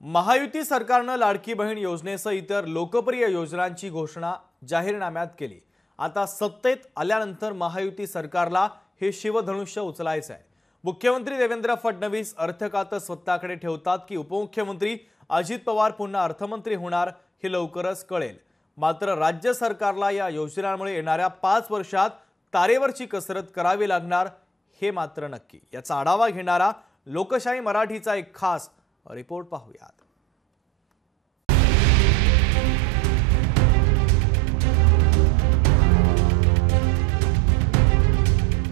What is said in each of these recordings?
महायुती सरकारनं लाडकी बहीण योजनेसह इतर लोकप्रिय योजनांची घोषणा जाहीरनाम्यात केली। आता सत्तेत आल्यानंतर महायुती सरकारला हे शिवधनुष्य उचलायचं आहे। मुख्यमंत्री देवेंद्र फडणवीस अर्थखातं स्वतःकडे ठेवतात की उपमुख्यमंत्री अजित पवार पुन्हा अर्थमंत्री होणार हे लवकरच कळेल। मात्र राज्य सरकारला या योजनांमुळे येणाऱ्या 5 वर्षात तारेवरची कसरत करावी लागणार हे मात्र नक्की। याचा आढावा घेणारा लोकशाही मराठीचा एक खास रिपोर्ट पाहूयात।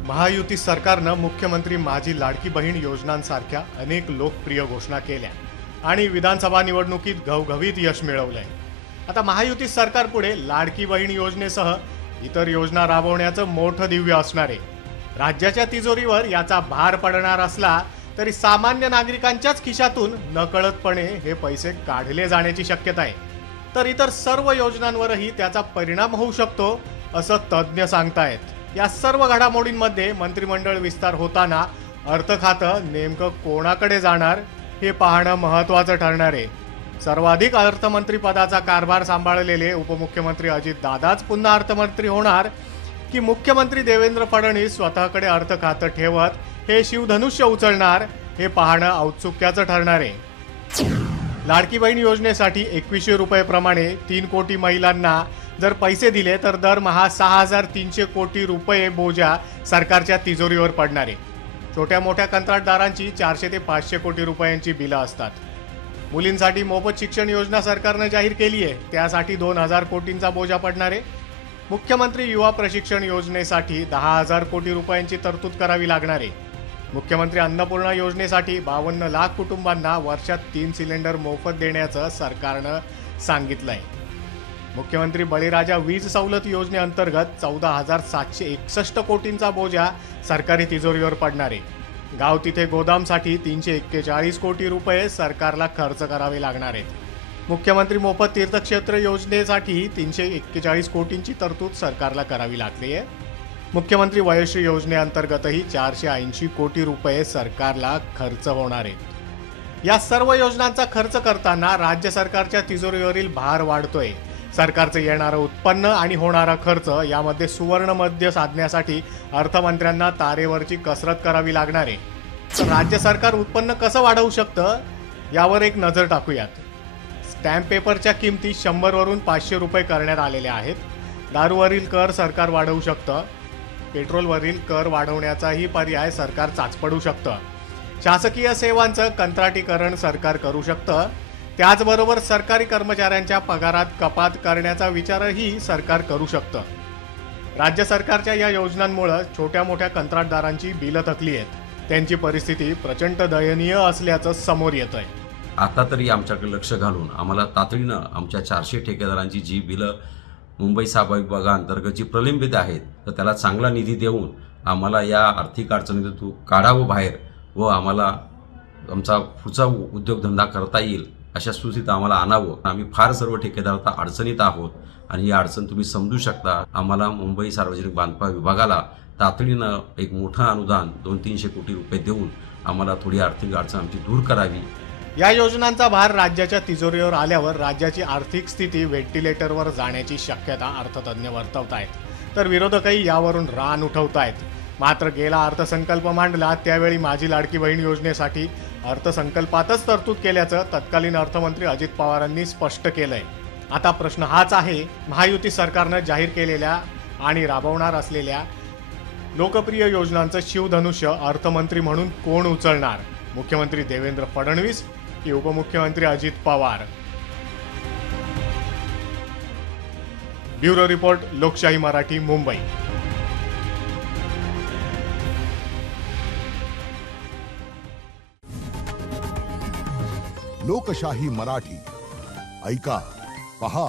महायुती सरकारनं मुख्यमंत्री माझी लाडकी बहीण योजनांसारख्या अनेक लोकप्रिय घोषणा केल्या आणि विधानसभा निवडणुकीत घवघवीत यश मिळवलंय। आता महायुती सरकार पुढे लाडकी बहीण योजनेसह इतर योजना राबवण्याचं मोठं दिव्य असणार आहे। राज्याच्या तिजोरीवर याचा भार पडणार असला तरी सामान्य नागरिकांच्याच खिशातून नकळतपणे हे पैसे काढले जाण्याची शक्यता आहे। तर इतर सर्व योजनांवरही त्याचा परिणाम होऊ शकतो असं तज्ञ सांगतायत। या सर्व घडामोडींमध्ये मंत्रिमंडळ विस्तार होताना अर्थ खातं नेमकं कोणाकडे जाणार हे पाहणं महत्त्वाचं ठरणार आहे। सर्वाधिक अर्थमंत्री पदाचा कारभार सांभाळलेले उपमुख्यमंत्री अजित दादाच पुन्हा अर्थमंत्री होणार की मुख्यमंत्री देवेंद्र फडणवीस स्वतःकडे अर्थ खातं ठेवत हे शिवधनुष्य उचलणार हे पाहणं औत्सुक्याचं ठरणार आहे। लाडकी बहीण योजनेसाठी 2100 रुपये प्रमाणे 3 कोटी महिलांना जर पैसे दिले तर दरमहा 6300 कोटी रुपये बोजा सरकारच्या तिजोरीवर पडणार आहे। छोट्या मोठ्या कंत्राटदारांची 400 ते 500 कोटी रुपयांची बिलं असतात। मुलींसाठी मोफत शिक्षण योजना सरकारने जाहीर केली आहे, त्यासाठी 2000 कोटींचा बोजा पडणार आहे। मुख्यमंत्री युवा प्रशिक्षण योजनेसाठी 10,000 कोटी रुपयांची तरतूद करावी लागणार आहे। मुख्यमंत्री अन्नपूर्णा योजनेसाठी 52 लाख कुटुंबांना वर्षात 3 सिलेंडर मोफत देण्याचं सरकारनं सांगितलंय। मुख्यमंत्री बळीराजा वीज सवलत योजनेअंतर्गत 14,761 कोटींचा बोजा सरकारी तिजोरीवर पडणार आहे। गाव तिथे गोदामसाठी 341 कोटी रुपये सरकारला खर्च करावे लागणार आहेत। मुख्यमंत्री मोफत तीर्थक्षेत्र योजनेसाठी 341 कोटींची तरतूद सरकारला करावी लागली आहे। मुख्यमंत्री वयश्री योजनेअंतर्गतही 480 कोटी रुपये सरकारला खर्च होणार आहेत। या सर्व योजनांचा खर्च करताना राज्य सरकारच्या तिजोरीवरील भार वाढतोय। सरकारचं येणारं उत्पन्न आणि होणारा खर्च यामध्ये सुवर्ण मध्य साधण्यासाठी अर्थमंत्र्यांना तारेवरची कसरत करावी लागणार आहे। तर राज्य सरकार उत्पन्न कसं वाढवू शकतं यावर एक नजर टाकूयात। स्टॅम्प पेपरच्या किमती 100 वरून 500 रुपये करण्यात आलेल्या आहेत। दारूवरील कर सरकार वाढवू शकतं। पेट्रोलवरील कर वाढवण्याचाही पर्याय सरकार चाचपडू शकतं। शासकीय सेवांचं कंत्राटीकरण सरकार करू शकतं। त्याचबरोबर सरकारी कर्मचाऱ्यांच्या पगारात कपात करण्याचा विचारही सरकार करू शकतं। राज्य सरकारच्या या योजनांमुळे छोट्या मोठ्या कंत्राटदारांची बिलं थकली आहेत। त्यांची परिस्थिती प्रचंड दयनीय असल्याचं समोर येतंय। आता तरी आमच्याकडे लक्ष घालून आम्हाला तातडीनं आमच्या 400 ठेकेदारांची जी बिलं मुंबई साबा विभागाअंतर्गत जी प्रलंबित आहेत तर त्याला चांगला निधी देऊन आम्हाला या आर्थिक अडचणीतून काढावं बाहेर व आम्हाला आमचा पुढचा उद्योगधंदा करता येईल अशा स्थितीत आम्हाला आणावं। आम्ही फार सर्व ठेकेदार आता अडचणीत आहोत आणि ही अडचण तुम्ही समजू शकता। आम्हाला मुंबई सार्वजनिक बांधकाम विभागाला तातडीनं एक मोठं अनुदान 200-300 कोटी रुपये देऊन आम्हाला थोडी आर्थिक अडचण आमची दूर करावी। या योजनांचा भार राज्याच्या तिजोरीवर आल्यावर राज्याची आर्थिक स्थिती व्हेंटिलेटरवर जाण्याची शक्यता अर्थतज्ञ वर्तवतायत, तर विरोधकही यावरून रान उठवतायत। मात्र गेला अर्थसंकल्प मांडला त्यावेळी माझी लाडकी बहीण योजनेसाठी अर्थसंकल्पातच तरतूद केल्याचं तत्कालीन अर्थमंत्री अजित पवारांनी स्पष्ट केलंय। आता प्रश्न हाच आहे, महायुती सरकारनं जाहीर केलेल्या आणि राबवणार असलेल्या लोकप्रिय योजनांचं शिवधनुष्य अर्थमंत्री म्हणून कोण उचलणार? मुख्यमंत्री देवेंद्र फडणवीस की उपमुख्यमंत्री अजित पवार? ब्युरो रिपोर्ट, लोकशाही मराठी, मुंबई। लोकशाही मराठी ऐका, पहा,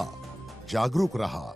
जागरूक रहा।